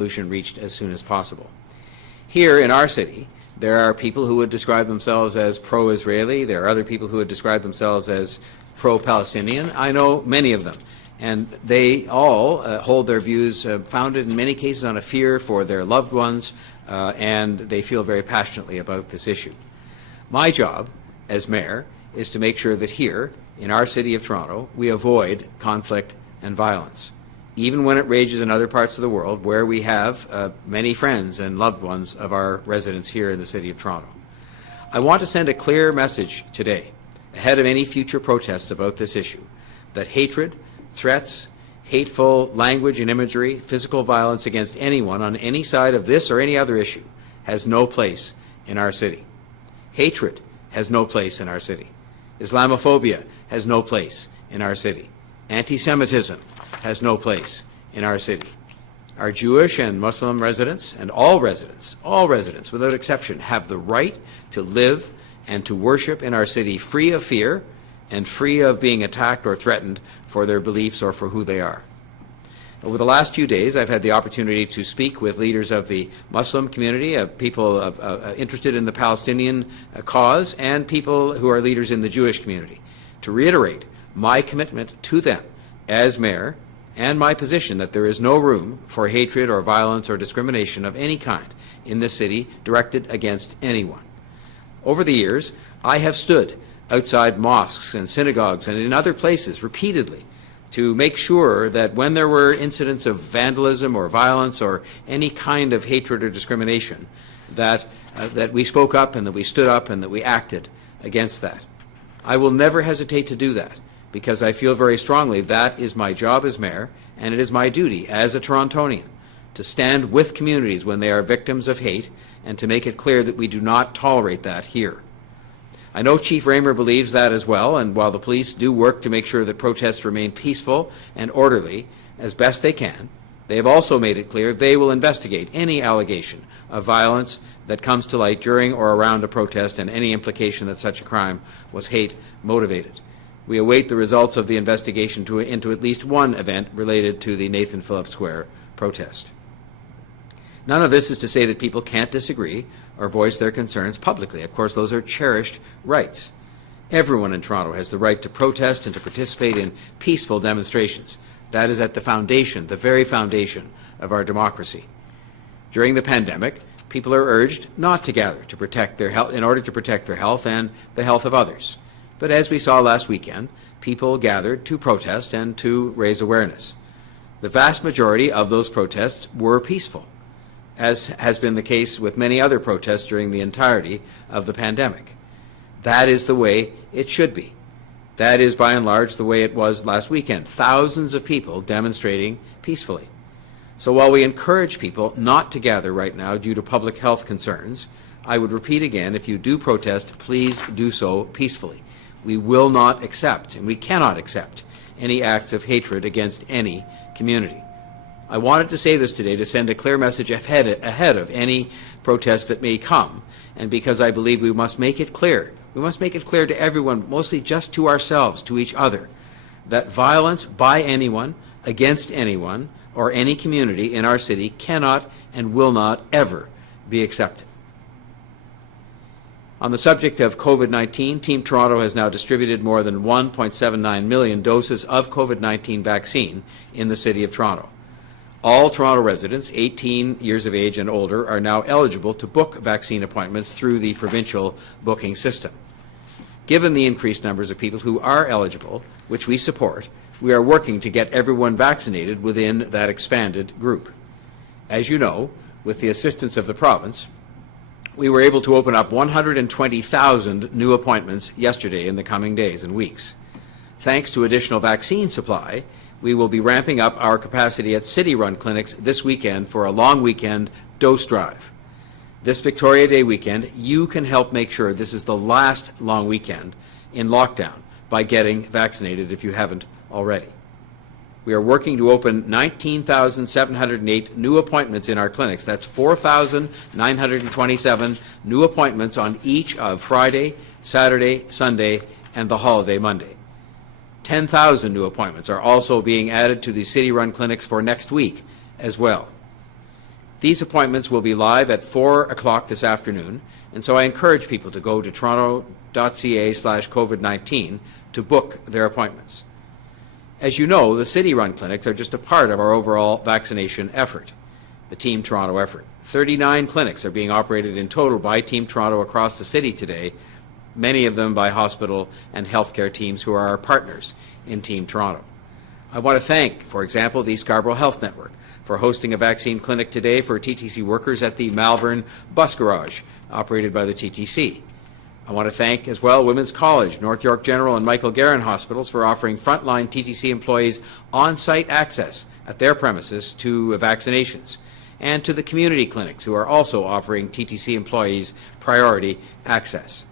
solution reached as soon as possible. Here in our city, there are people who would describe themselves as pro-Israeli. There are other people who would describe themselves as pro-Palestinian. I know many of them, and they all hold their views founded in many cases on a fear for their loved ones, and they feel very passionately about this issue. My job as mayor is to make sure that here in our city of Toronto we avoid conflict and violence, even when it rages in other parts of the world where we have many friends and loved ones of our residents here in the city of Toronto. I want to send a clear message today, ahead of any future protests about this issue, that hatred, threats, hateful language and imagery, physical violence against anyone on any side of this or any other issue has no place in our city. Hatred has no place in our city. Islamophobia has no place in our city. Anti-Semitism has no place in our city. Our Jewish and Muslim residents, and all residents without exception, have the right to live and to worship in our city free of fear and free of being attacked or threatened for their beliefs or for who they are. Over the last few days, I've had the opportunity to speak with leaders of the Muslim community, of people interested in the Palestinian cause, and people who are leaders in the Jewish community, to reiterate my commitment to them as mayor and my position that there is no room for hatred or violence or discrimination of any kind in this city directed against anyone. Over the years, I have stood outside mosques and synagogues and in other places repeatedly to make sure that when there were incidents of vandalism or violence or any kind of hatred or discrimination, that we spoke up and that we stood up and that we acted against that. I will never hesitate to do that, because I feel very strongly that is my job as mayor, and it is my duty as a Torontonian to stand with communities when they are victims of hate and to make it clear that we do not tolerate that here. I know Chief Raymer believes that as well, and while the police do work to make sure that protests remain peaceful and orderly as best they can, they have also made it clear they will investigate any allegation of violence that comes to light during or around a protest and any implication that such a crime was hate motivated. We await the results of the investigation into at least one event related to the Nathan Phillips Square protest. None of this is to say that people can't disagree or voice their concerns publicly. Of course, those are cherished rights. Everyone in Toronto has the right to protest and to participate in peaceful demonstrations. That is at the foundation, the very foundation of our democracy. During the pandemic, people are urged not to gather to protect their health, in order to protect their health and the health of others. But as we saw last weekend, people gathered to protest and to raise awareness. The vast majority of those protests were peaceful, as has been the case with many other protests during the entirety of the pandemic. That is the way it should be. That is, by and large, the way it was last weekend. Thousands of people demonstrating peacefully. So while we encourage people not to gather right now due to public health concerns, I would repeat again, if you do protest, please do so peacefully. We will not accept, and we cannot accept, any acts of hatred against any community. I wanted to say this today to send a clear message ahead of any protests that may come, and because I believe we must make it clear. We must make it clear to everyone, mostly just to ourselves, to each other, that violence by anyone, against anyone, or any community in our city cannot and will not ever be accepted. On the subject of COVID-19, Team Toronto has now distributed more than 1.79 million doses of COVID-19 vaccine in the City of Toronto. All Toronto residents 18 years of age and older are now eligible to book vaccine appointments through the provincial booking system. Given the increased numbers of people who are eligible, which we support, we are working to get everyone vaccinated within that expanded group. As you know, with the assistance of the province, we were able to open up 120,000 new appointments yesterday in the coming days and weeks. Thanks to additional vaccine supply, we will be ramping up our capacity at city-run clinics this weekend for a long weekend dose drive. This Victoria Day weekend, you can help make sure this is the last long weekend in lockdown by getting vaccinated if you haven't already. We are working to open 19,708 new appointments in our clinics. That's 4,927 new appointments on each of Friday, Saturday, Sunday, and the holiday Monday. 10,000 new appointments are also being added to the city-run clinics for next week as well. These appointments will be live at 4 o'clock this afternoon, and so I encourage people to go to toronto.ca/COVID-19 to book their appointments. As you know, the city-run clinics are just a part of our overall vaccination effort, the Team Toronto effort. 39 clinics are being operated in total by Team Toronto across the city today, many of them by hospital and healthcare teams who are our partners in Team Toronto. I want to thank, for example, the Scarborough Health Network for hosting a vaccine clinic today for TTC workers at the Malvern Bus Garage, operated by the TTC. I want to thank as well Women's College, North York General and Michael Garron hospitals for offering frontline TTC employees on-site access at their premises to vaccinations, and to the community clinics who are also offering TTC employees priority access.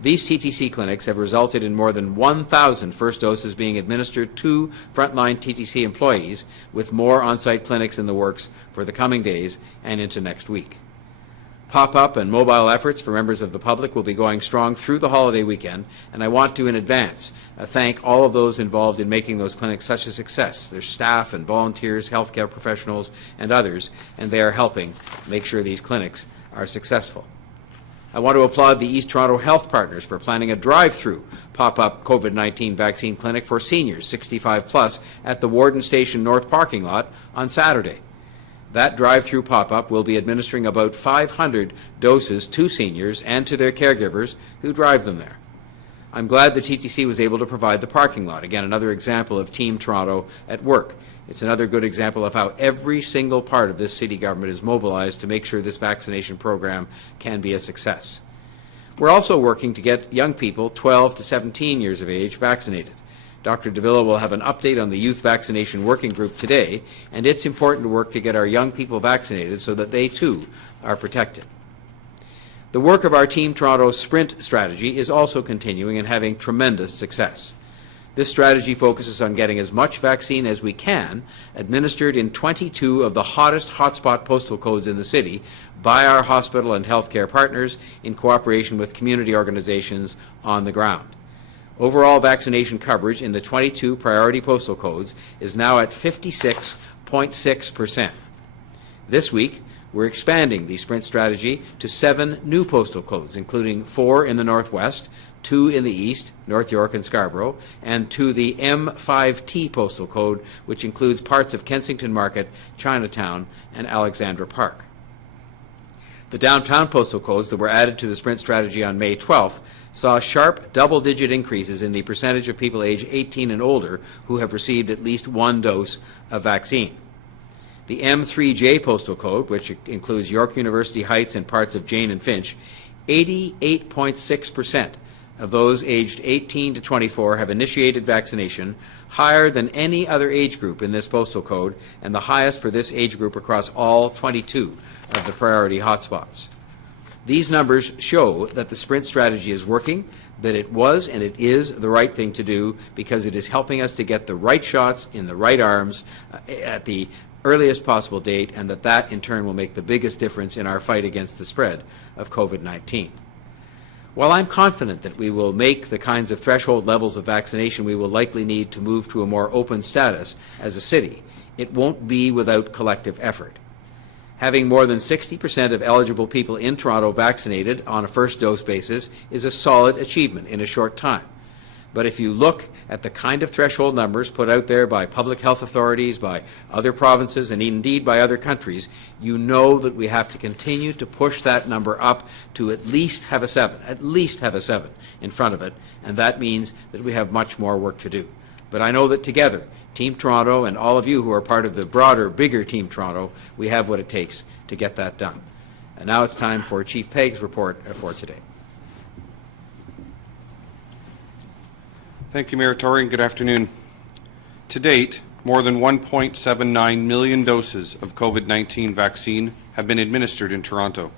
These TTC clinics have resulted in more than 1,000 first doses being administered to frontline TTC employees, with more on-site clinics in the works for the coming days and into next week. Pop-up and mobile efforts for members of the public will be going strong through the holiday weekend, and I want to, in advance, thank all of those involved in making those clinics such a success, their staff and volunteers, healthcare professionals, and others, and they are helping make sure these clinics are successful. I want to applaud the East Toronto Health Partners for planning a drive-through pop-up COVID-19 vaccine clinic for seniors 65 plus at the Warden Station North parking lot on Saturday. That drive-through pop-up will be administering about 500 doses to seniors and to their caregivers who drive them there. I'm glad the TTC was able to provide the parking lot. Again, another example of Team Toronto at work. It's another good example of how every single part of this city government is mobilized to make sure this vaccination program can be a success. We're also working to get young people 12 to 17 years of age vaccinated. Dr. Davila will have an update on the Youth Vaccination Working Group today, and it's important to work to get our young people vaccinated so that they too are protected. The work of our Team Toronto Sprint strategy is also continuing and having tremendous success. This strategy focuses on getting as much vaccine as we can administered in 22 of the hottest hotspot postal codes in the city by our hospital and healthcare partners in cooperation with community organizations on the ground. Overall vaccination coverage in the 22 priority postal codes is now at 56.6%. This week, we're expanding the Sprint strategy to 7 new postal codes, including 4 in the Northwest, 2 in the East, North York and Scarborough, and to the M5T postal code, which includes parts of Kensington Market, Chinatown, and Alexandra Park. The downtown postal codes that were added to the Sprint strategy on May 12th saw sharp double-digit increases in the percentage of people aged 18 and older who have received at least 1 dose of vaccine. The M3J postal code, which includes York University Heights and parts of Jane and Finch, 88.6% of those aged 18 to 24 have initiated vaccination, higher than any other age group in this postal code, and the highest for this age group across all 22 of the priority hotspots. These numbers show that the Sprint strategy is working, that it was and it is the right thing to do, because it is helping us to get the right shots in the right arms at the earliest possible date, and that in turn will make the biggest difference in our fight against the spread of COVID-19. While I'm confident that we will make the kinds of threshold levels of vaccination we will likely need to move to a more open status as a city, it won't be without collective effort. Having more than 60% of eligible people in Toronto vaccinated on a first dose basis is a solid achievement in a short time. But if you look at the kind of threshold numbers put out there by public health authorities, by other provinces, and indeed by other countries, you know that we have to continue to push that number up to at least have a 7 in front of it, and that means that we have much more work to do. But I know that together, Team Toronto and all of you who are part of the broader, bigger Team Toronto, we have what it takes to get that done. And now it's time for Chief Pegg's report for today. Thank you, Mayor Tory, and good afternoon. To date, more than 1.79 million doses of COVID-19 vaccine have been administered in Toronto.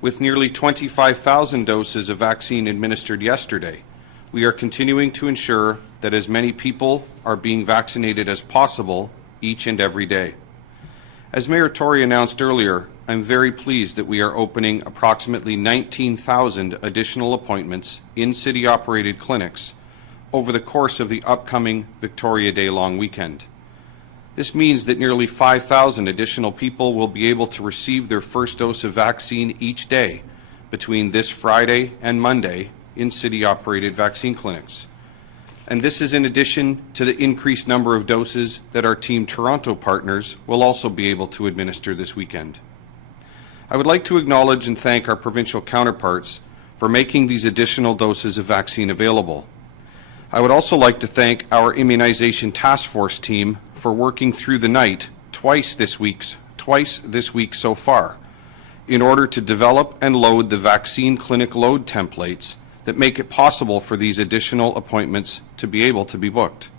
With nearly 25,000 doses of vaccine administered yesterday, we are continuing to ensure that as many people are being vaccinated as possible each and every day. As Mayor Tory announced earlier, I'm very pleased that we are opening approximately 19,000 additional appointments in city-operated clinics over the course of the upcoming Victoria Day long weekend. This means that nearly 5,000 additional people will be able to receive their first dose of vaccine each day between this Friday and Monday in city-operated vaccine clinics. And this is in addition to the increased number of doses that our Team Toronto partners will also be able to administer this weekend. I would like to acknowledge and thank our provincial counterparts for making these additional doses of vaccine available. I would also like to thank our immunization task force team for working through the night twice this week so far in order to develop and load the vaccine clinic load templates that make it possible for these additional appointments to be able to be booked.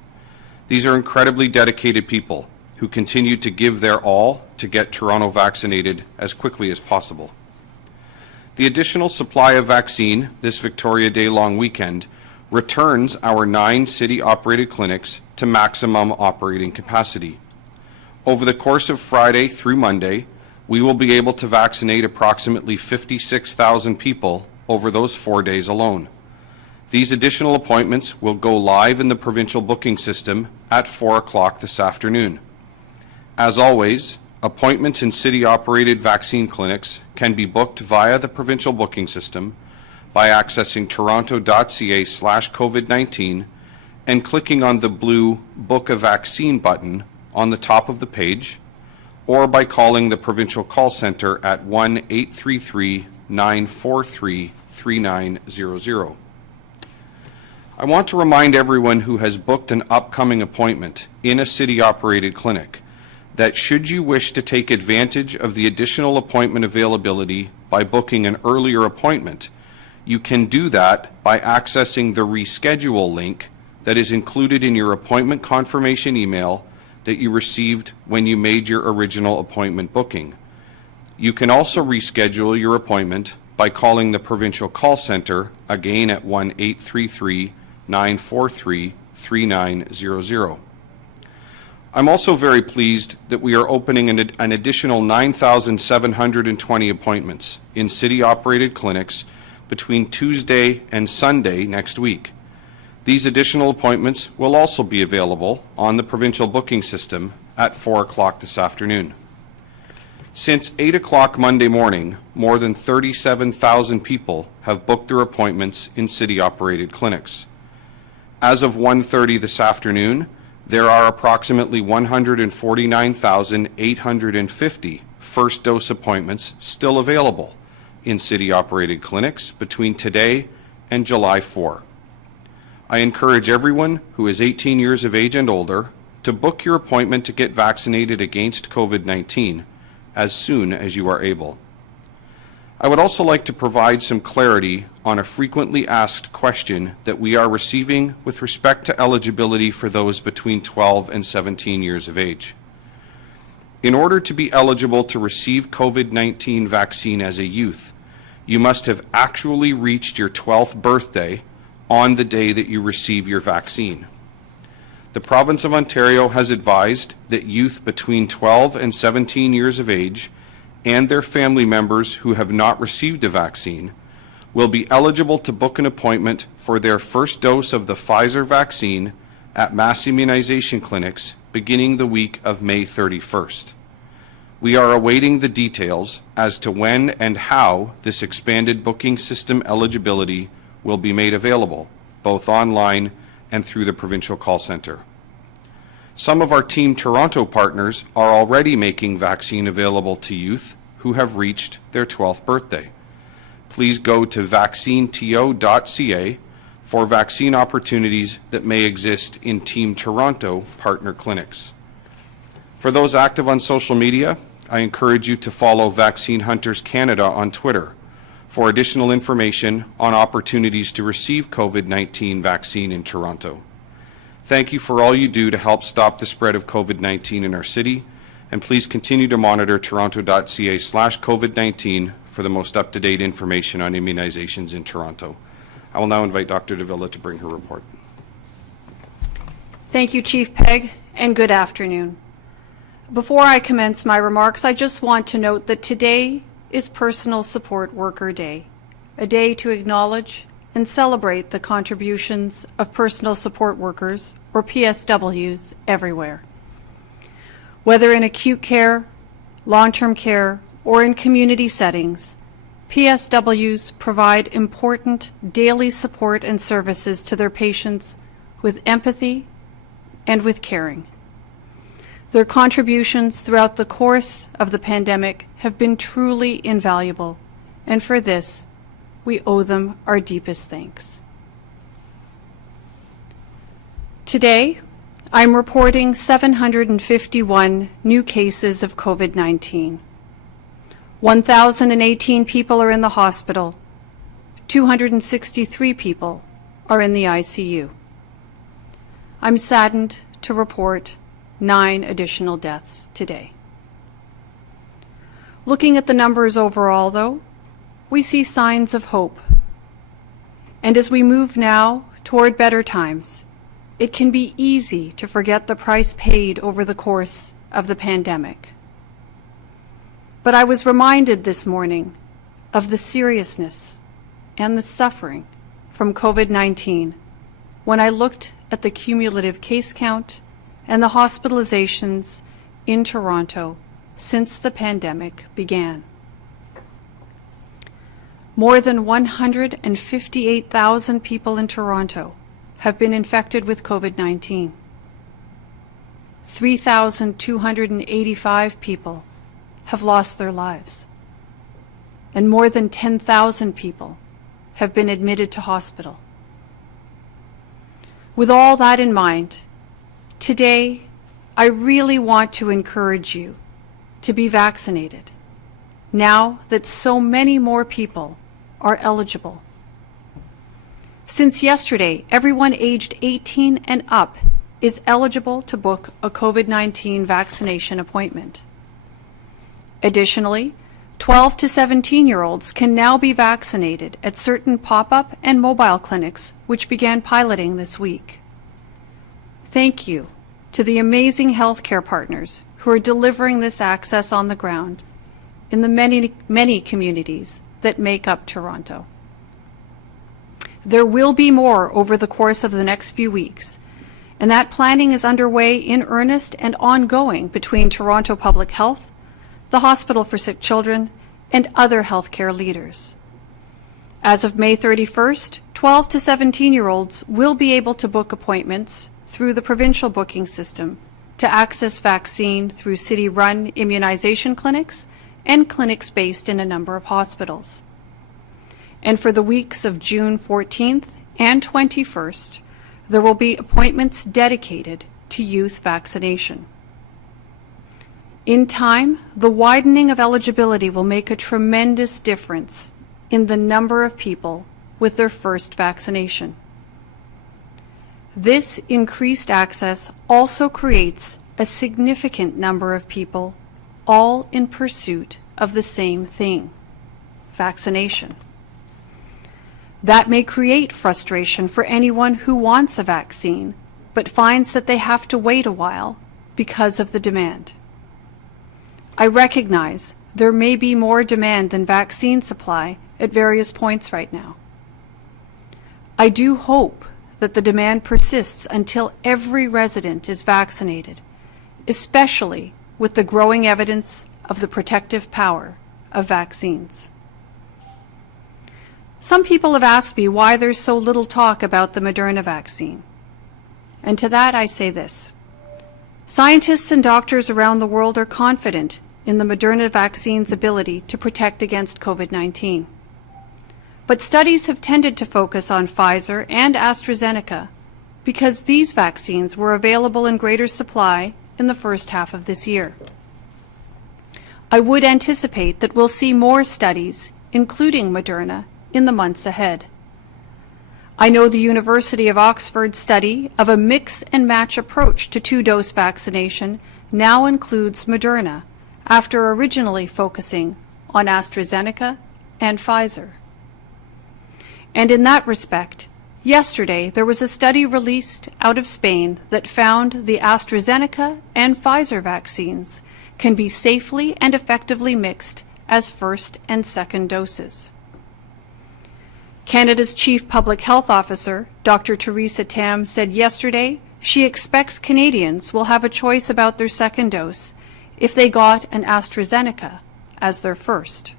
These are incredibly dedicated people who continue to give their all to get Toronto vaccinated as quickly as possible. The additional supply of vaccine this Victoria Day long weekend returns our 9 city-operated clinics to maximum operating capacity. Over the course of Friday through Monday, we will be able to vaccinate approximately 56,000 people over those 4 days alone. These additional appointments will go live in the provincial booking system at 4 o'clock this afternoon. As always, appointments in city-operated vaccine clinics can be booked via the provincial booking system by accessing toronto.ca/COVID-19 and clicking on the blue Book a Vaccine button on the top of the page, or by calling the provincial call centre at 1-833-943-3900. I want to remind everyone who has booked an upcoming appointment in a city-operated clinic that should you wish to take advantage of the additional appointment availability by booking an earlier appointment, you can do that by accessing the reschedule link that is included in your appointment confirmation email that you received when you made your original appointment booking. You can also reschedule your appointment by calling the provincial call centre again at 1-833-943-3900. I'm also very pleased that we are opening an additional 9,720 appointments in city-operated clinics between Tuesday and Sunday next week. These additional appointments will also be available on the provincial booking system at 4 o'clock this afternoon. Since 8 o'clock Monday morning, more than 37,000 people have booked their appointments in city-operated clinics. As of 1:30 this afternoon, there are approximately 149,850 first dose appointments still available in city-operated clinics between today and July 4. I encourage everyone who is 18 years of age and older to book your appointment to get vaccinated against COVID-19 as soon as you are able. I would also like to provide some clarity on a frequently asked question that we are receiving with respect to eligibility for those between 12 and 17 years of age. In order to be eligible to receive COVID-19 vaccine as a youth, you must have actually reached your 12th birthday on the day that you receive your vaccine. The Province of Ontario has advised that youth between 12 and 17 years of age and their family members who have not received a vaccine will be eligible to book an appointment for their first dose of the Pfizer vaccine at mass immunization clinics beginning the week of May 31st. We are awaiting the details as to when and how this expanded booking system eligibility will be made available, both online and through the provincial call centre. Some of our Team Toronto partners are already making vaccine available to youth who have reached their 12th birthday. Please go to vaccineto.ca for vaccine opportunities that may exist in Team Toronto partner clinics. For those active on social media, I encourage you to follow Vaccine Hunters Canada on Twitter for additional information on opportunities to receive COVID-19 vaccine in Toronto. Thank you for all you do to help stop the spread of COVID-19 in our city, and please continue to monitor toronto.ca/COVID-19 for the most up-to-date information on immunizations in Toronto. I will now invite Dr. Davila to bring her report. Thank you, Chief Pegg, and good afternoon. Before I commence my remarks, I just want to note that today is Personal Support Worker Day, a day to acknowledge and celebrate the contributions of personal support workers, or PSWs, everywhere. Whether in acute care, long-term care, or in community settings, PSWs provide important daily support and services to their patients with empathy and with caring. Their contributions throughout the course of the pandemic have been truly invaluable, and for this, we owe them our deepest thanks. Today, I'm reporting 751 new cases of COVID-19. 1,018 people are in the hospital. 263 people are in the ICU. I'm saddened to report 9 additional deaths today. Looking at the numbers overall, though, we see signs of hope. And as we move now toward better times, it can be easy to forget the price paid over the course of the pandemic. But I was reminded this morning of the seriousness and the suffering from COVID-19 when I looked at the cumulative case count and the hospitalizations in Toronto since the pandemic began. More than 158,000 people in Toronto have been infected with COVID-19. 3,285 people have lost their lives, and more than 10,000 people have been admitted to hospital. With all that in mind, today I really want to encourage you to be vaccinated now that so many more people are eligible. Since yesterday, everyone aged 18 and up is eligible to book a COVID-19 vaccination appointment. Additionally, 12 to 17-year-olds can now be vaccinated at certain pop-up and mobile clinics which began piloting this week. Thank you to the amazing healthcare partners who are delivering this access on the ground in the many communities that make up Toronto. There will be more over the course of the next few weeks, and that planning is underway in earnest and ongoing between Toronto Public Health, the Hospital for Sick Children, and other healthcare leaders. As of May 31st, 12 to 17-year-olds will be able to book appointments through the provincial booking system to access vaccine through city-run immunization clinics and clinics based in a number of hospitals. And for the weeks of June 14th and 21st, there will be appointments dedicated to youth vaccination. In time, the widening of eligibility will make a tremendous difference in the number of people with their first vaccination. This increased access also creates a significant number of people all in pursuit of the same thing, vaccination. That may create frustration for anyone who wants a vaccine, but finds that they have to wait a while because of the demand. I recognize there may be more demand than vaccine supply at various points right now. I do hope that the demand persists until every resident is vaccinated, especially with the growing evidence of the protective power of vaccines. Some people have asked me why there's so little talk about the Moderna vaccine. And to that I say this. Scientists and doctors around the world are confident in the Moderna vaccine's ability to protect against COVID-19. But studies have tended to focus on Pfizer and AstraZeneca because these vaccines were available in greater supply in the first half of this year. I would anticipate that we'll see more studies, including Moderna, in the months ahead. I know the University of Oxford's study of a mix and match approach to 2-dose vaccination now includes Moderna, after originally focusing on AstraZeneca and Pfizer. And in that respect, yesterday there was a study released out of Spain that found the AstraZeneca and Pfizer vaccines can be safely and effectively mixed as first and second doses. Canada's Chief Public Health Officer, Dr. Theresa Tam, said yesterday she expects Canadians will have a choice about their second dose if they got an AstraZeneca as their first.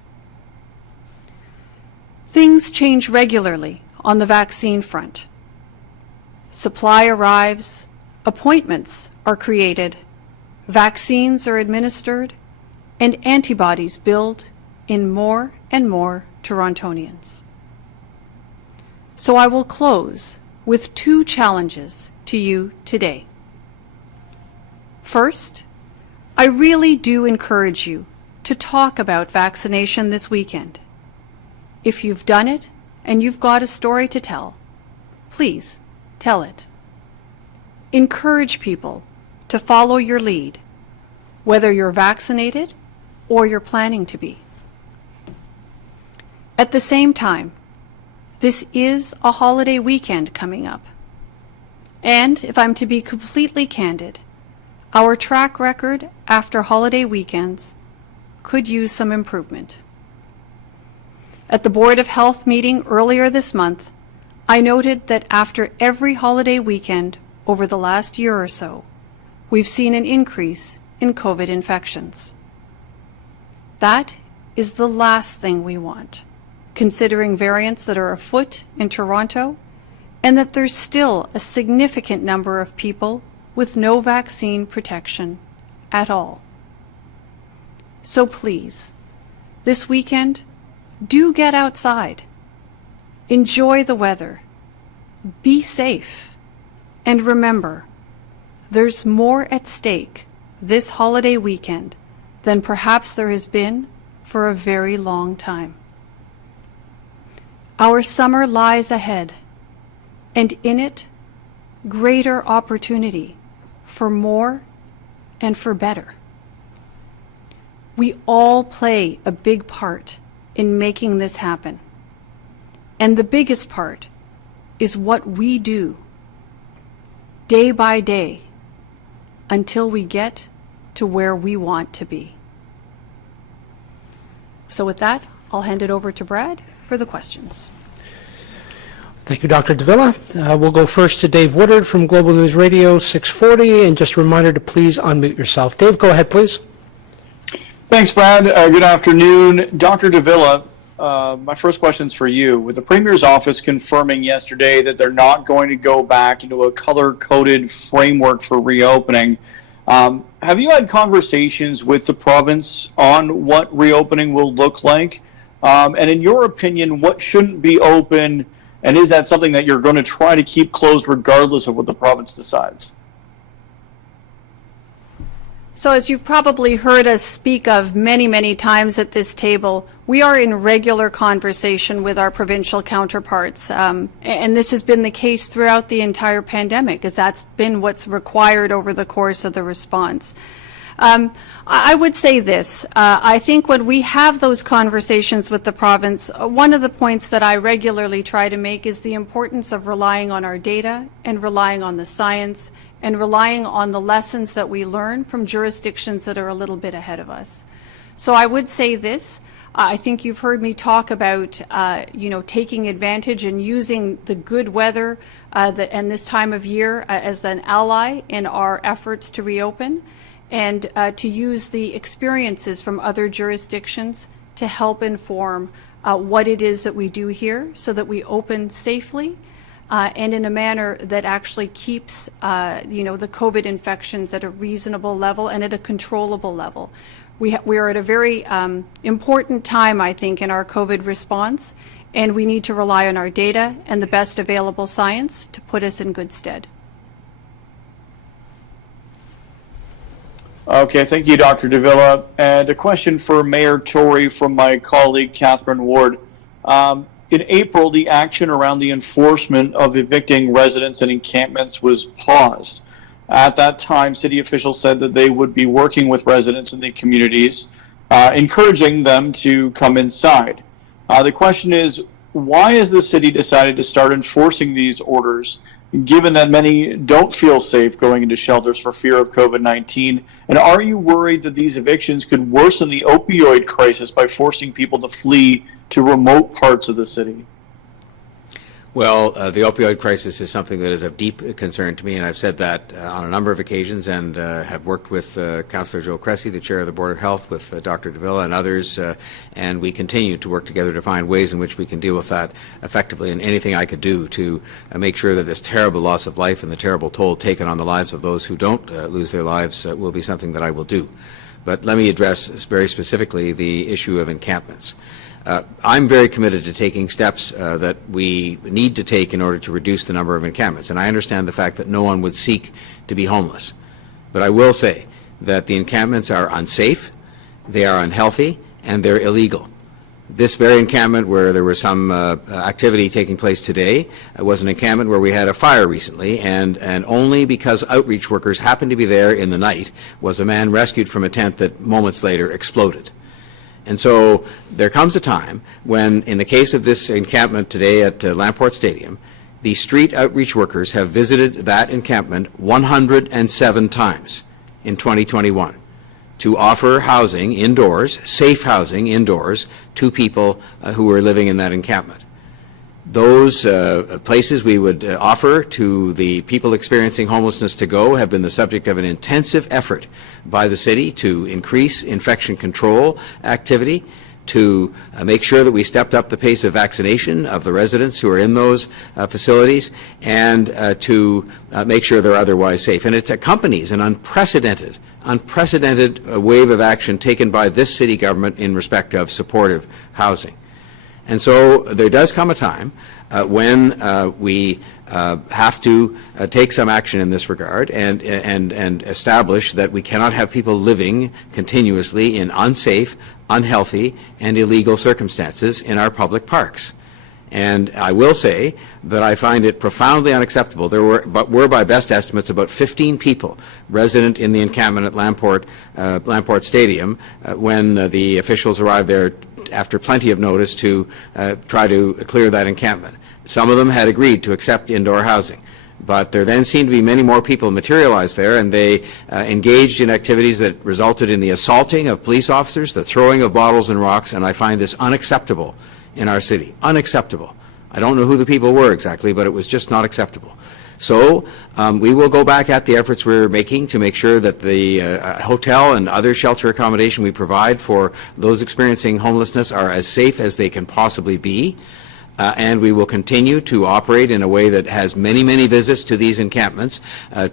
Things change regularly on the vaccine front. Supply arrives, appointments are created, vaccines are administered, and antibodies build in more and more Torontonians. So I will close with 2 challenges to you today. First, I really do encourage you to talk about vaccination this weekend. If you've done it and you've got a story to tell, please tell it. Encourage people to follow your lead, whether you're vaccinated or you're planning to be. At the same time, this is a holiday weekend coming up. And if I'm to be completely candid, our track record after holiday weekends could use some improvement. At the Board of Health meeting earlier this month, I noted that after every holiday weekend over the last year or so, we've seen an increase in COVID infections. That is the last thing we want, considering variants that are afoot in Toronto, and that there's still a significant number of people with no vaccine protection at all. So please, this weekend, do get outside. Enjoy the weather. Be safe. And remember, there's more at stake this holiday weekend than perhaps there has been for a very long time. Our summer lies ahead, and in it, greater opportunity for more and for better. We all play a big part in making this happen. And the biggest part is what we do day by day until we get to where we want to be. So with that, I'll hand it over to Brad for the questions. Thank you, Dr. Davila. We'll go first to Dave Woodard from Global News Radio 640, and just a reminder to please unmute yourself. Dave, go ahead, please. Thanks, Brad. Good afternoon. Dr. Davila, my first question is for you. With the Premier's office confirming yesterday that they're not going to go back into a color-coded framework for reopening, have you had conversations with the province on what reopening will look like? And in your opinion, what shouldn't be open, and is that something that you're going to try to keep closed regardless of what the province decides? So as you've probably heard us speak of many, many times at this table, we are in regular conversation with our provincial counterparts. And this has been the case throughout the entire pandemic, as that's been what's required over the course of the response. I would say this. I think when we have those conversations with the province, one of the points that I regularly try to make is the importance of relying on our data and relying on the science and relying on the lessons that we learn from jurisdictions that are a little bit ahead of us. So I would say this. I think you've heard me talk about, taking advantage and using the good weather and this time of year as an ally in our efforts to reopen, and to use the experiences from other jurisdictions to help inform what it is that we do here so that we open safely and in a manner that actually keeps, the COVID infections at a reasonable level and at a controllable level. We are at a very important time, I think, in our COVID response, and we need to rely on our data and the best available science to put us in good stead. Okay, thank you, Dr. Davila. And a question for Mayor Tory from my colleague, Catherine Ward. In April, the action around the enforcement of evicting residents and encampments was paused. At that time, city officials said that they would be working with residents in the communities, encouraging them to come inside. The question is, why has the city decided to start enforcing these orders, given that many don't feel safe going into shelters for fear of COVID-19? And are you worried that these evictions could worsen the opioid crisis by forcing people to flee to remote parts of the city? Well, the opioid crisis is something that is of deep concern to me, and I've said that on a number of occasions, and have worked with Councillor Joe Cressy, the Chair of the Board of Health, with Dr. Davila and others, and we continue to work together to find ways in which we can deal with that effectively, and anything I could do to make sure that this terrible loss of life and the terrible toll taken on the lives of those who don't lose their lives will be something that I will do. But let me address very specifically the issue of encampments. I'm very committed to taking steps that we need to take in order to reduce the number of encampments. And I understand the fact that no one would seek to be homeless. But I will say that the encampments are unsafe, they are unhealthy, and they're illegal. This very encampment where there was some activity taking place today was an encampment where we had a fire recently, and only because outreach workers happened to be there in the night was a man rescued from a tent that moments later exploded. And so there comes a time when, in the case of this encampment today at Lamport Stadium, the street outreach workers have visited that encampment 107 times in 2021 to offer housing indoors, safe housing indoors, to people who are living in that encampment. Those places we would offer to the people experiencing homelessness to go have been the subject of an intensive effort by the city to increase infection control activity, to make sure that we stepped up the pace of vaccination of the residents who are in those facilities, and to make sure they're otherwise safe. And it accompanies an unprecedented wave of action taken by this city government in respect of supportive housing. And so there does come a time when we have to take some action in this regard and establish that we cannot have people living continuously in unsafe, unhealthy, and illegal circumstances in our public parks. And I will say that I find it profoundly unacceptable. There were by best estimates, about 15 people resident in the encampment at Lamport Stadium when the officials arrived there after plenty of notice to try to clear that encampment. Some of them had agreed to accept indoor housing, but there then seemed to be many more people materialized there, and they engaged in activities that resulted in the assaulting of police officers, the throwing of bottles and rocks, and I find this unacceptable in our city. Unacceptable. I don't know who the people were exactly, but it was just not acceptable. So we will go back at the efforts we're making to make sure that the hotel and other shelter accommodation we provide for those experiencing homelessness are as safe as they can possibly be. And we will continue to operate in a way that has many, many visits to these encampments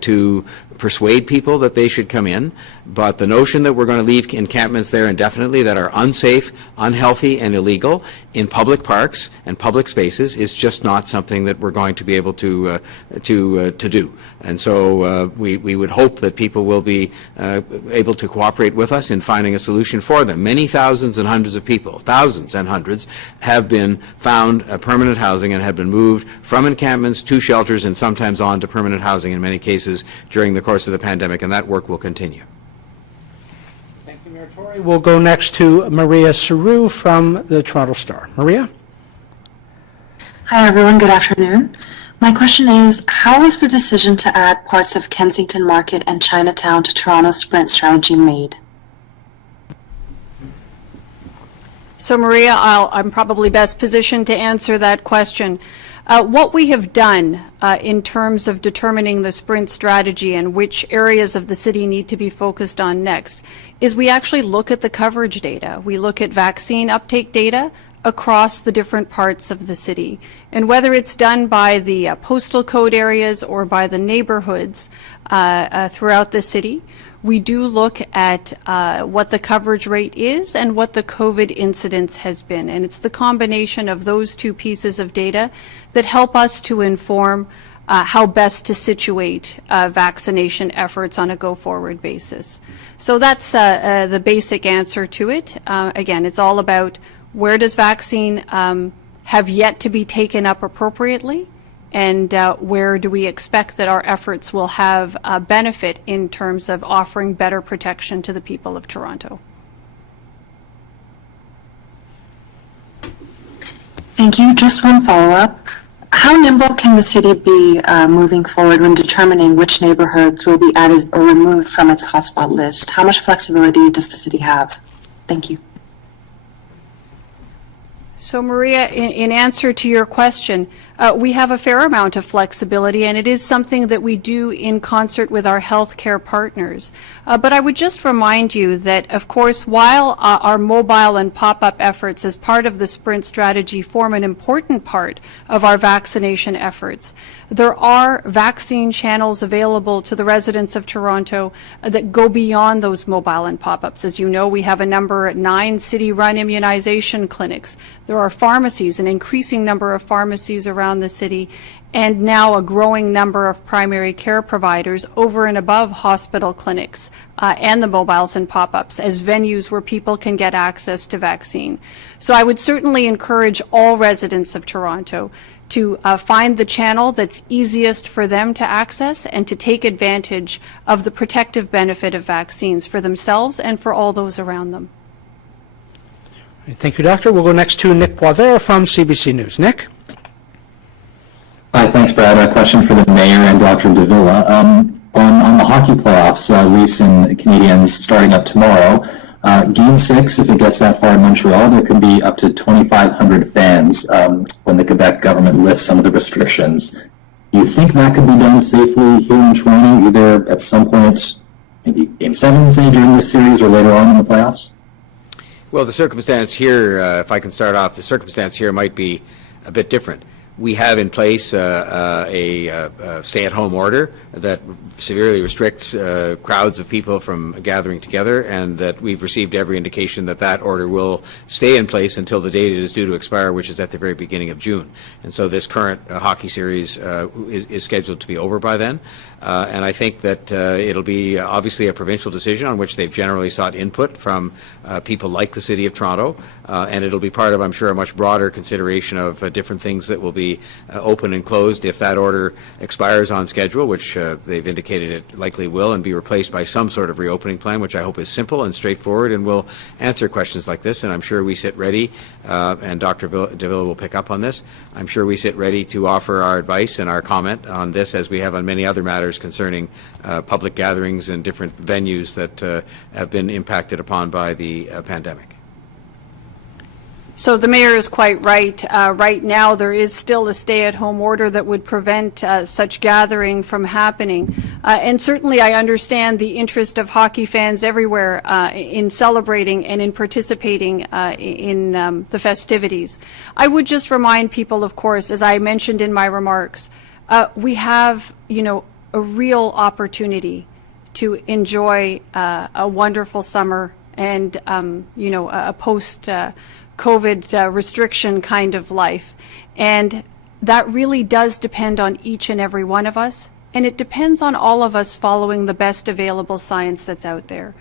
to persuade people that they should come in. But the notion that we're going to leave encampments there indefinitely that are unsafe, unhealthy, and illegal in public parks and public spaces is just not something that we're going to be able to do. And so we would hope that people will be able to cooperate with us in finding a solution for them. Many thousands and hundreds of people, thousands and hundreds, have been found permanent housing and have been moved from encampments to shelters and sometimes on to permanent housing in many cases during the course of the pandemic, and that work will continue. Thank you, Mayor Tory. We'll go next to Maria Saru from the Toronto Star. Maria? Hi, everyone. Good afternoon. My question is, how was the decision to add parts of Kensington Market and Chinatown to Toronto's Sprint strategy made? So, Maria, I'm probably best positioned to answer that question. What we have done in terms of determining the Sprint strategy and which areas of the city need to be focused on next is we actually look at the coverage data. We look at vaccine uptake data across the different parts of the city. And whether it's done by the postal code areas or by the neighborhoods throughout the city, we do look at what the coverage rate is and what the COVID incidence has been. And it's the combination of those two pieces of data that help us to inform how best to situate vaccination efforts on a go-forward basis. So that's the basic answer to it. Again, it's all about where does vaccine have yet to be taken up appropriately, and where do we expect that our efforts will have a benefit in terms of offering better protection to the people of Toronto. Thank you. Just one follow-up. How nimble can the city be moving forward when determining which neighborhoods will be added or removed from its hotspot list? How much flexibility does the city have? Thank you. So, Maria, in answer to your question, we have a fair amount of flexibility, and it is something that we do in concert with our healthcare partners. But I would just remind you that, of course, while our mobile and pop-up efforts as part of the Sprint strategy form an important part of our vaccination efforts, there are vaccine channels available to the residents of Toronto that go beyond those mobile and pop-ups. As you know, we have a number at 9 city-run immunization clinics. There are pharmacies, an increasing number of pharmacies around the city, and now a growing number of primary care providers over and above hospital clinics and the mobiles and pop-ups as venues where people can get access to vaccine. So I would certainly encourage all residents of Toronto to find the channel that's easiest for them to access and to take advantage of the protective benefit of vaccines for themselves and for all those around them. Thank you, Doctor. We'll go next to Nick Poivert from CBC News. Nick? Hi, thanks, Brad. A question for the Mayor and Dr. Davila. On the hockey playoffs, Leafs and Canadiens starting up tomorrow. Game 6, if it gets that far in Montreal, there could be up to 2,500 fans when the Quebec government lifts some of the restrictions. Do you think that could be done safely here in Toronto, either at some point, maybe Game 7, say, during this series or later on in the playoffs? Well, the circumstance here, if I can start off, the circumstance here might be a bit different. We have in place a stay-at-home order that severely restricts crowds of people from gathering together, and that we've received every indication that that order will stay in place until the date it is due to expire, which is at the very beginning of June. And so this current hockey series is scheduled to be over by then. And I think that it'll be obviously a provincial decision on which they've generally sought input from people like the City of Toronto, and it'll be part of, I'm sure, a much broader consideration of different things that will be open and closed if that order expires on schedule, which they've indicated it likely will, and be replaced by some sort of reopening plan, which I hope is simple and straightforward and will answer questions like this. And I'm sure we sit ready, and Dr. Davila will pick up on this, I'm sure we sit ready to offer our advice and our comment on this, as we have on many other matters concerning public gatherings and different venues that have been impacted upon by the pandemic. So the mayor is quite right. Right now, there is still a stay-at-home order that would prevent such gathering from happening. And certainly I understand the interest of hockey fans everywhere in celebrating and in participating in the festivities. I would just remind people, of course, as I mentioned in my remarks, we have, a real opportunity to enjoy a wonderful summer and, a post COVID restriction kind of life. And that really does depend on each and every one of us. And it depends on all of us following the best available science that's out there.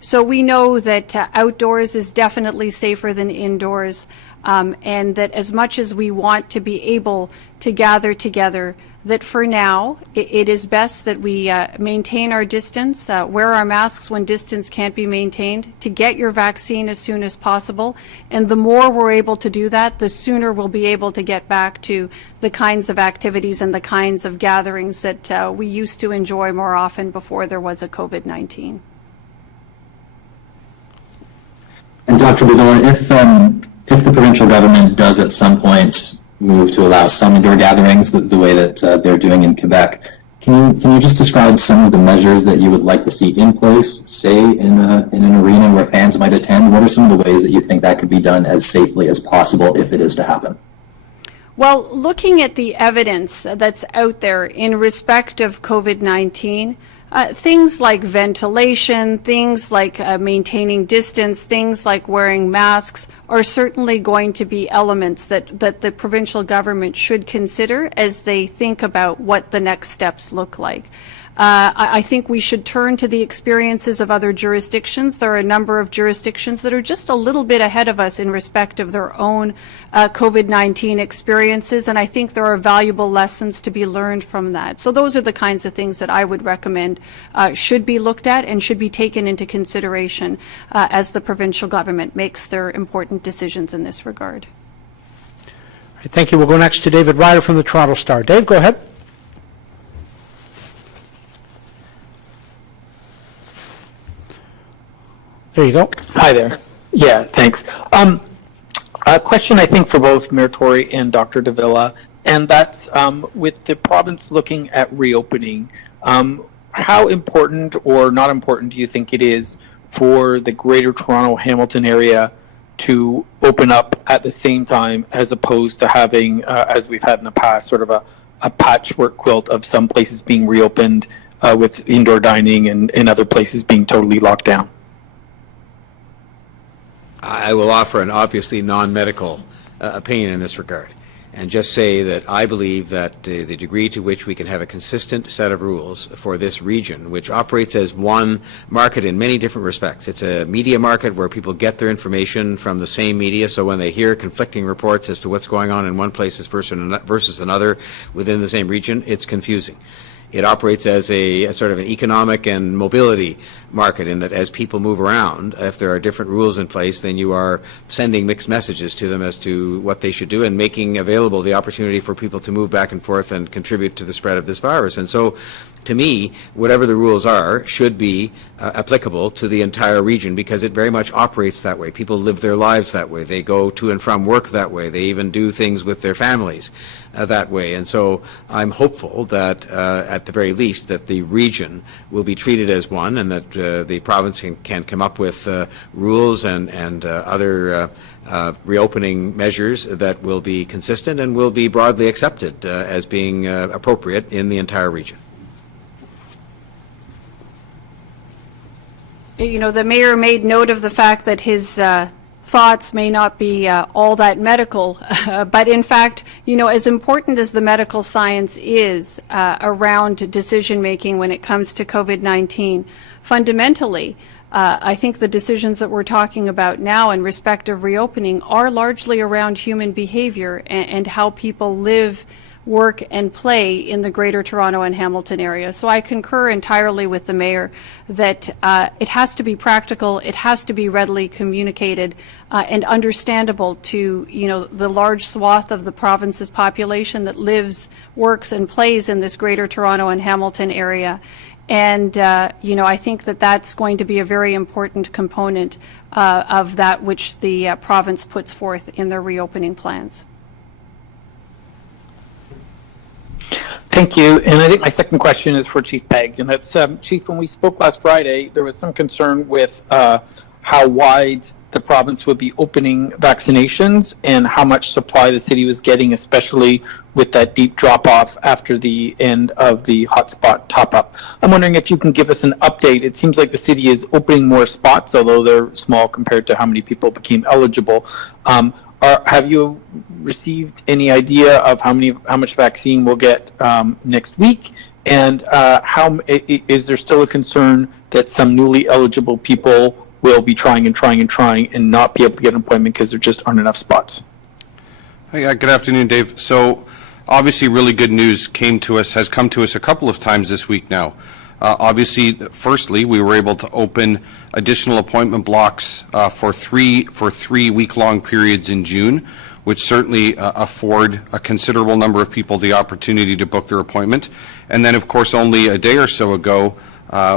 So we know that outdoors is definitely safer than indoors. And that as much as we want to be able to gather together, that for now, it is best that we maintain our distance, wear our masks when distance can't be maintained, to get your vaccine as soon as possible. And the more we're able to do that, the sooner we'll be able to get back to the kinds of activities and the kinds of gatherings that we used to enjoy more often before there was a COVID-19. And Dr. Davila, if the provincial government does at some point move to allow some indoor gatherings the way that they're doing in Quebec, can you just describe some of the measures that you would like to see in place, say in an arena where fans might attend? What are some of the ways that you think that could be done as safely as possible if it is to happen? Well, looking at the evidence that's out there in respect of COVID-19, things like ventilation, things like maintaining distance, things like wearing masks are certainly going to be elements that the provincial government should consider as they think about what the next steps look like. I think we should turn to the experiences of other jurisdictions. There are a number of jurisdictions that are just a little bit ahead of us in respect of their own COVID-19 experiences, and I think there are valuable lessons to be learned from that. So those are the kinds of things that I would recommend should be looked at and should be taken into consideration as the provincial government makes their important decisions in this regard. All right, thank you. We'll go next to David Ryder from the Toronto Star. Dave, go ahead. There you go. Hi there. Yeah, thanks. A question, I think, for both Mayor Tory and Dr. Davila, and that's with the province looking at reopening. How important or not important do you think it is for the Greater Toronto Hamilton area to open up at the same time, as opposed to having, as we've had in the past, sort of a patchwork quilt of some places being reopened with indoor dining and other places being totally locked down? I will offer an obviously non-medical opinion in this regard, and just say that I believe that the degree to which we can have a consistent set of rules for this region, which operates as one market in many different respects. It's a media market where people get their information from the same media, so when they hear conflicting reports as to what's going on in one place versus another within the same region, it's confusing. It operates as a sort of an economic and mobility market, in that as people move around, if there are different rules in place, then you are sending mixed messages to them as to what they should do, and making available the opportunity for people to move back and forth and contribute to the spread of this virus. And so, to me, whatever the rules are should be applicable to the entire region, because it very much operates that way. People live their lives that way. They go to and from work that way. They even do things with their families that way. And so I'm hopeful that, at the very least, that the region will be treated as one, and that the province can come up with rules and other reopening measures that will be consistent and will be broadly accepted as being appropriate in the entire region. You know, the mayor made note of the fact that his thoughts may not be all that medical, but in fact, you know, as important as the medical science is around decision-making when it comes to COVID-19, fundamentally, I think the decisions that we're talking about now in respect of reopening are largely around human behavior and how people live, work, and play in the Greater Toronto and Hamilton area. So I concur entirely with the mayor that it has to be practical, it has to be readily communicated and understandable to, you know, the large swath of the province's population that lives, works, and plays in this Greater Toronto and Hamilton area. And, you know, I think that that's going to be a very important component of that which the province puts forth in their reopening plans. Thank you. And I think my second question is for Chief Pegg. And that's, Chief, when we spoke last Friday, there was some concern with how wide the province would be opening vaccinations and how much supply the city was getting, especially with that deep drop-off after the end of the hotspot top-up. I'm wondering if you can give us an update. It seems like the city is opening more spots, although they're small compared to how many people became eligible. Have you received any idea of how much vaccine we'll get next week? And is there still a concern that some newly eligible people will be trying and not be able to get an appointment because there just aren't enough spots? Hey, good afternoon, Dave. So obviously really good news has come to us a couple of times this week now. Obviously, firstly, we were able to open additional appointment blocks for three week-long periods in June, which certainly afford a considerable number of people the opportunity to book their appointment. And then, of course, only a day or so ago,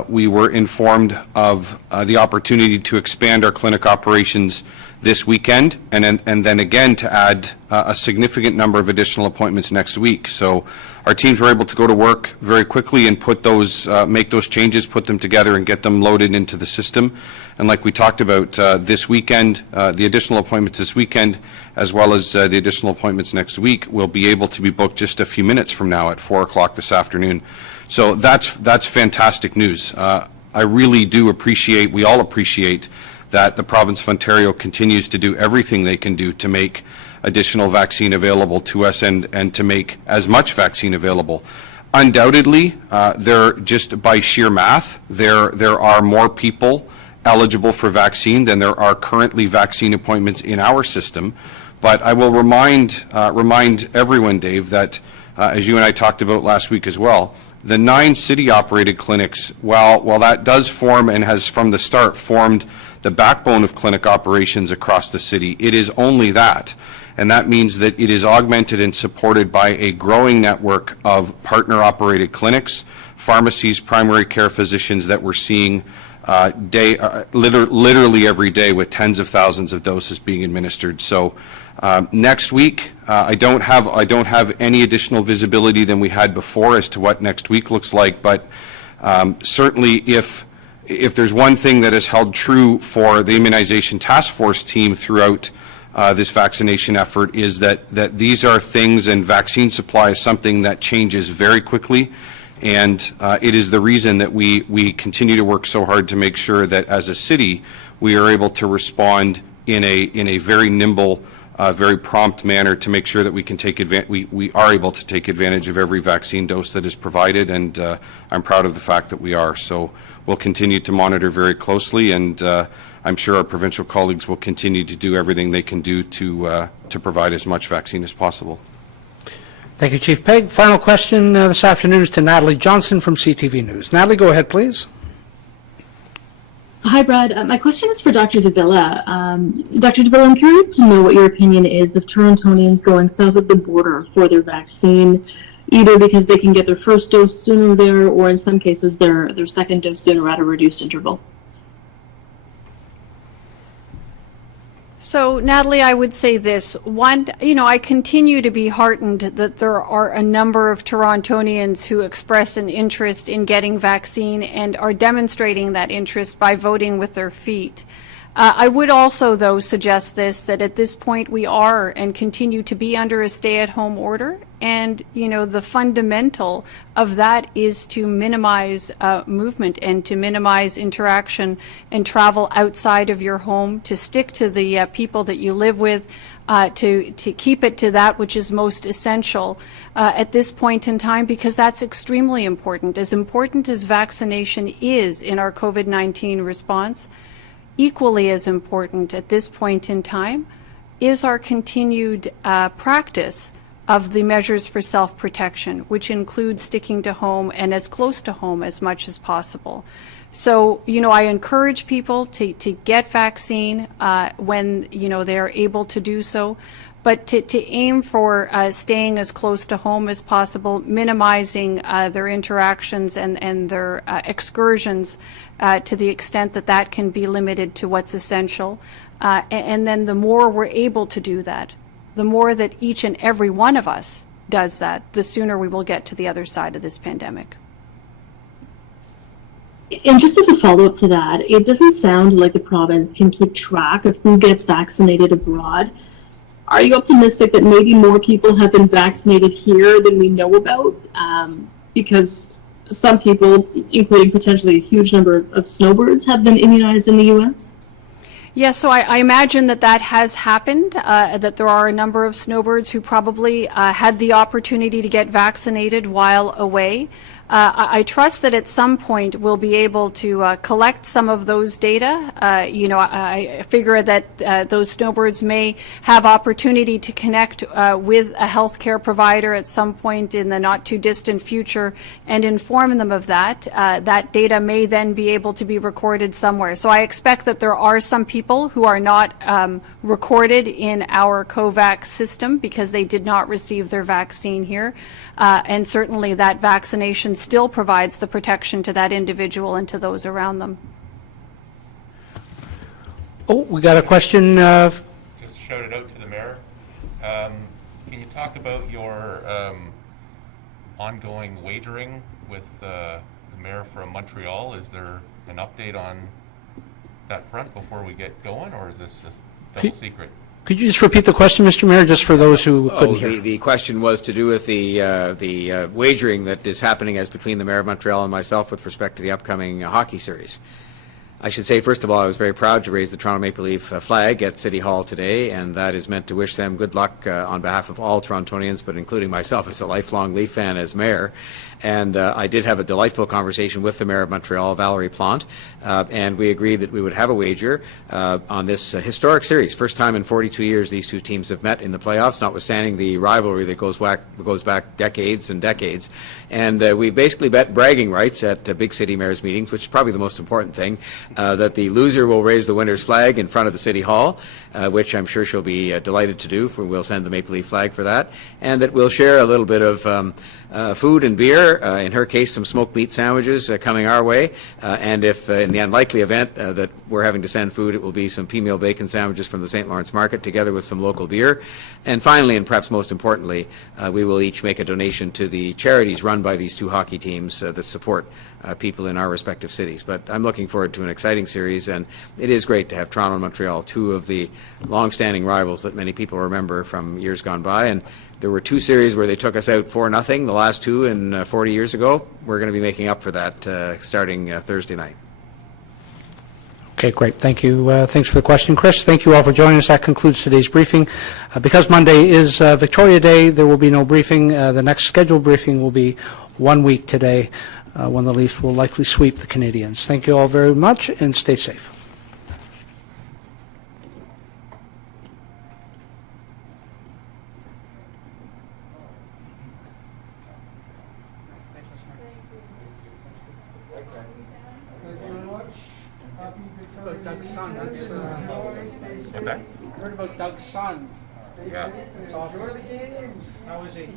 we were informed of the opportunity to expand our clinic operations this weekend, and then again to add a significant number of additional appointments next week. So our teams were able to go to work very quickly and put those, make those changes, put them together, and get them loaded into the system. And like we talked about this weekend, the additional appointments this weekend, as well as the additional appointments next week, will be able to be booked just a few minutes from now at 4 o'clock this afternoon. So that's fantastic news. I really do appreciate, we all appreciate, that the province of Ontario continues to do everything they can do to make additional vaccine available to us and to make as much vaccine available. Undoubtedly, just by sheer math, there are more people eligible for vaccine than there are currently vaccine appointments in our system. But I will remind everyone, Dave, that as you and I talked about last week as well, the 9 city-operated clinics, while that does form and has from the start formed the backbone of clinic operations across the city, it is only that. And that means that it is augmented and supported by a growing network of partner-operated clinics, pharmacies, primary care physicians that we're seeing literally every day, with tens of thousands of doses being administered. So next week, I don't have any additional visibility than we had before as to what next week looks like, but certainly if there's one thing that has held true for the immunization task force team throughout this vaccination effort is that these are things, and vaccine supply is something that changes very quickly, and it is the reason that we continue to work so hard to make sure that as a city we are able to respond in a very nimble, very prompt manner to make sure that we can we are able to take advantage of every vaccine dose that is provided, and I'm proud of the fact that we are. So we'll continue to monitor very closely, and I'm sure our provincial colleagues will continue to do everything they can do to provide as much vaccine as possible. Thank you, Chief Pegg. Final question this afternoon is to Natalie Johnson from CTV News. Natalie, go ahead, please. Hi, Brad. My question is for Dr. Davila. Dr. Davila, I'm curious to know what your opinion is of Torontonians going south of the border for their vaccine, either because they can get their first dose sooner there, or in some cases their second dose sooner at a reduced interval. So, Natalie, I would say this. One, I continue to be heartened that there are a number of Torontonians who express an interest in getting vaccine and are demonstrating that interest by voting with their feet. I would also, though, suggest that at this point we are and continue to be under a stay-at-home order, and the fundamental of that is to minimize movement and to minimize interaction and travel outside of your home, to stick to the people that you live with, to keep it to that which is most essential at this point in time, because that's extremely important. As important as vaccination is in our COVID-19 response, equally as important at this point in time is our continued practice of the measures for self-protection, which includes sticking to home and as close to home as much as possible. So, I encourage people to get vaccine when, they're able to do so, but to aim for staying as close to home as possible, minimizing their interactions and their excursions to the extent that can be limited to what's essential. And then the more we're able to do that, the more that each and every one of us does that, the sooner we will get to the other side of this pandemic. And just as a follow-up to that, it doesn't sound like the province can keep track of who gets vaccinated abroad. Are you optimistic that maybe more people have been vaccinated here than we know about? Because some people, including potentially a huge number of snowbirds, have been immunized in the U.S.? Yeah, so I imagine that has happened, that there are a number of snowbirds who probably had the opportunity to get vaccinated while away. I trust that at some point we'll be able to collect some of those data. I figure that those snowbirds may have opportunity to connect with a healthcare provider at some point in the not too distant future and inform them of that. That data may then be able to be recorded somewhere. So I expect that there are some people who are not recorded in our COVAX system because they did not receive their vaccine here. And certainly that vaccination still provides the protection to that individual and to those around them. Oh, we got a question. Just shout it out to the mayor. Can you talk about your ongoing wagering with the mayor from Montreal? Is there an update on that front before we get going, or is this just double secret? Could you just repeat the question, Mr. Mayor, just for those who couldn't hear? The question was to do with the wagering that is happening as between the Mayor of Montreal and myself with respect to the upcoming hockey series. I should say, first of all, I was very proud to raise the Toronto Maple Leaf flag at City Hall today, and that is meant to wish them good luck on behalf of all Torontonians, but including myself as a lifelong Leaf fan as mayor. And I did have a delightful conversation with the Mayor of Montreal, Valerie Plante, and we agreed that we would have a wager on this historic series. First time in 42 years these two teams have met in the playoffs, notwithstanding the rivalry that goes back decades and decades. And we basically bet bragging rights at big city mayors meetings, which is probably the most important thing, that the loser will raise the winner's flag in front of the City Hall, which I'm sure she'll be delighted to do, for we'll send the Maple Leaf flag for that, and that we'll share a little bit of food and beer, in her case some smoked meat sandwiches coming our way, and if in the unlikely event that we're having to send food, it will be some pea meal bacon sandwiches from the St. Lawrence Market together with some local beer. And finally, and perhaps most importantly, we will each make a donation to the charities run by these two hockey teams that support people in our respective cities. But I'm looking forward to an exciting series, and it is great to have Toronto and Montreal, two of the long-standing rivals that many people remember from years gone by. And there were two series where they took us out 4-0, the last two in 40 years ago. We're going to be making up for that starting Thursday night. Okay, great. Thank you. Thanks for the question, Chris. Thank you all for joining us. That concludes today's briefing. Because Monday is Victoria Day, there will be no briefing. The next scheduled briefing will be 1 week today, when the Leafs will likely sweep the Canadiens. Thank you all very much, and stay safe. Doug's son, What's that? heard about Doug's son. Yeah. Enjoy the games. How is he?